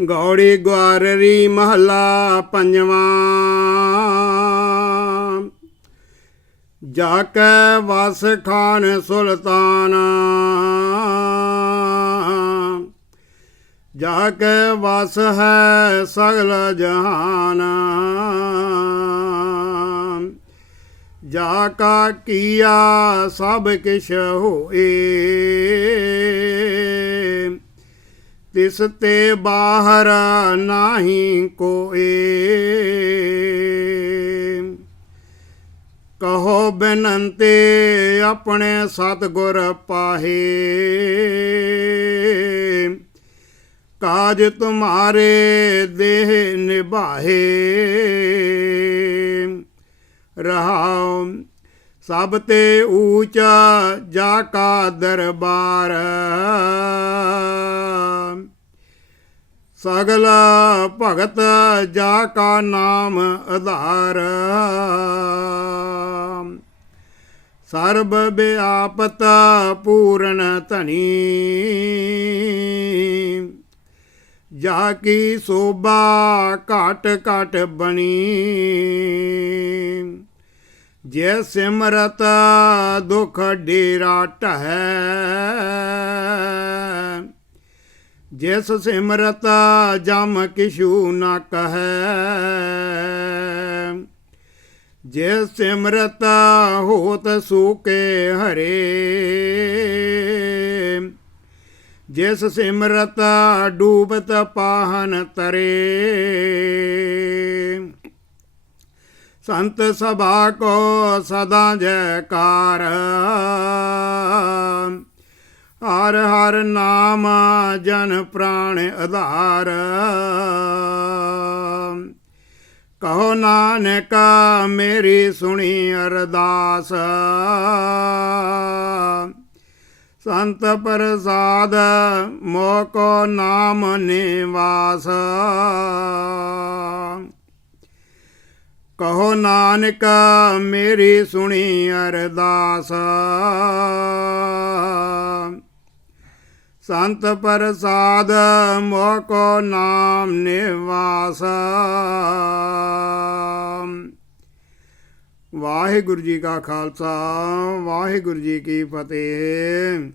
ਗੌੜੀ ਗਵਾਰਰੀ ਮਹੱਲਾ ਪੰਜਵਾਂ। ਜਾ ਕੈ ਵਸ ਖਾਨ ਸੁਲਤਾਨ। ਜਾ ਕੇ ਵਸ ਹੈ ਸਗਲ ਜਹਾਨ। ਜਾ ਕਾ ਕੀਆ ਸਭ ਕਿਛ ਹੋਏ। ਤਿਸ ਤੇ ਬਾਹਰ ਨਾਹੀ ਕੋਏ। ਕਹੋ ਬੇਨੰਤੇ ਆਪਣੇ ਸਤਗੁਰ ਪਾਹੇ। ਕਾਜ ਤੁਮਾਰੇ ਦੇਹ ਨਿਭਾਏ ਰਹਾਉ ਸਭ ਤੇ ਊਚਾ ਜਾ ਕਾ ਦਰਬਾਰ। ਸਗਲ ਭਗਤ ਜਾ ਕਾ ਨਾਮ ਆਧਾਰ ਸਰਬ ਬਿਆਪਤ ਪੂਰਨ ਧਨੀ। ਜਾ ਕੀ ਸੋਭਾ ਘਟ ਘਟ ਬਣੀ। ਜੇ ਸਿਮਰਤ ਦੁਖ ਡੇਰਾ ਟਹੈ ਜਿਸ ਸਿਮਰਤ ਜਮ ਕਿਛੂ ਨਾ ਕਹੈ। ਜਿਸ ਸਿਮਰਤ ਹੋਤ ਸੂਕੇ ਹਰੇ। ਜਿਸ ਸਿਮਰਤ ਡੂਬਤ ਪਾਹਨ ਤਰੇ। ਸੰਤ ਸਭਾ ਕੋ ਸਦਾ ਜੈਕਾਰ। ਹਰ ਹਰ ਨਾਮ ਜਨ ਪ੍ਰਾਣ ਆਧਾਰ। ਕਹੋ ਨਾਨਕ, ਮੇਰੀ ਸੁਣੀ ਅਰਦਾਸ। ਸੰਤ ਪ੍ਰਸਾਦ ਮੋਕੋ ਨਾਮ ਨਿਵਾਸ। ਕਹੋ ਨਾਨਕ, ਮੇਰੀ ਸੁਣੀ ਅਰਦਾਸ। ਸੰਤ ਪ੍ਰਸਾਦ ਮੋਕੋ ਨਾਮ ਨਿਵਾਸ। ਵਾਹਿਗੁਰੂ ਜੀ ਕਾ ਖਾਲਸਾ ਵਾਹਿਗੁਰੂ ਜੀ ਕੀ ਫਤਿਹ।